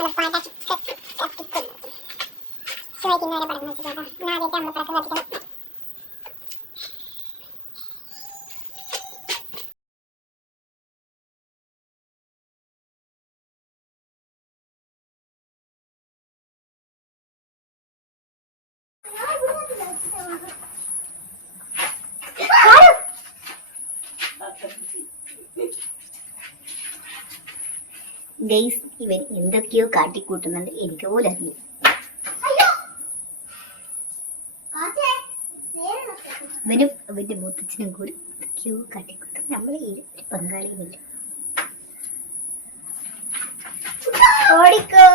നമ്മൾ പടച്ചൊക്കെ കത്തിക്കുന്നു. സുഖമായിക്കുന്നവരെ പടം വെച്ചിട്ടാണ് ആദ്യത്തെ നമ്മൾ പടക്കം കത്തിക്കണം. ഗൈസ്, ഇവൻ എന്തൊക്കെയോ കാട്ടിക്കൂട്ടുന്നുണ്ട്, എനിക്ക് പോലും അറിയില്ല. അവനും അവന്റെ മുത്തച്ഛനും കൂടി എന്തൊക്കെയോ കാട്ടിക്കൂട്ടും. നമ്മൾ ഈ പങ്കാളിയുമില്ല. ഓടിക്കോ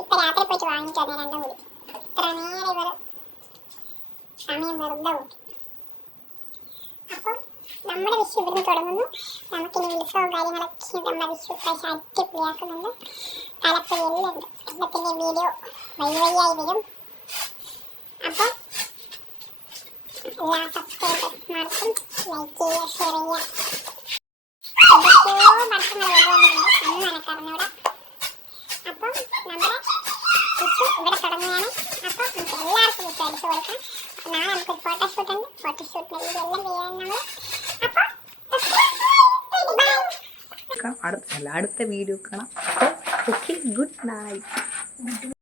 ഇപ്പൊ രാത്രി പോയിട്ട് വാങ്ങിച്ചു തന്നെ രണ്ടും കൂടി. ഇത്ര നേരെ ഇവർ സമയം വെറുതെ കൂട്ടി. അപ്പം നമ്മുടെ വിഷു ഇവിടുന്ന് തുടങ്ങുന്നു. നമുക്കിനി ഉത്സവവും കാര്യങ്ങളൊക്കെ നമ്മുടെ വിഷു പ്രാവശ്യം അടിപൊളിയാക്കുന്നുണ്ട്. തലപ്പൊലി എല്ലാം ഉണ്ട്. എല്ലാത്തിൻ്റെ വീഡിയോ വയ്യായി വരും. അപ്പം എല്ലാ സബ്സ്ക്രൈബേഴ്സ്മാർക്കും ലൈക്ക് ചെയ്യുക, ഷെയർ ചെയ്യുക. എന്തൊക്കെയോ വർഷങ്ങൾ കൊണ്ടുവന്നിട്ടുണ്ട്, ഒന്നും എനക്കറിഞ്ഞൂടെ. അപ്പം നമ്മുടെ വിഷു ഇവിടെ തുടങ്ങുകയാണ്. അപ്പം നമുക്ക് എല്ലാവർക്കും വിഷു അടിച്ചു കൊടുക്കാം. അപ്പം നാളെ നമുക്കൊരു ഫോട്ടോഷൂട്ട് ഉണ്ട്. ഫോട്ടോഷൂട്ടിൻ്റെ വീഡിയോ എല്ലാം ചെയ്യാൻ നമ്മൾ. അപ്പം അടുത്ത വീഡിയോ കാണാം. Okay, good night.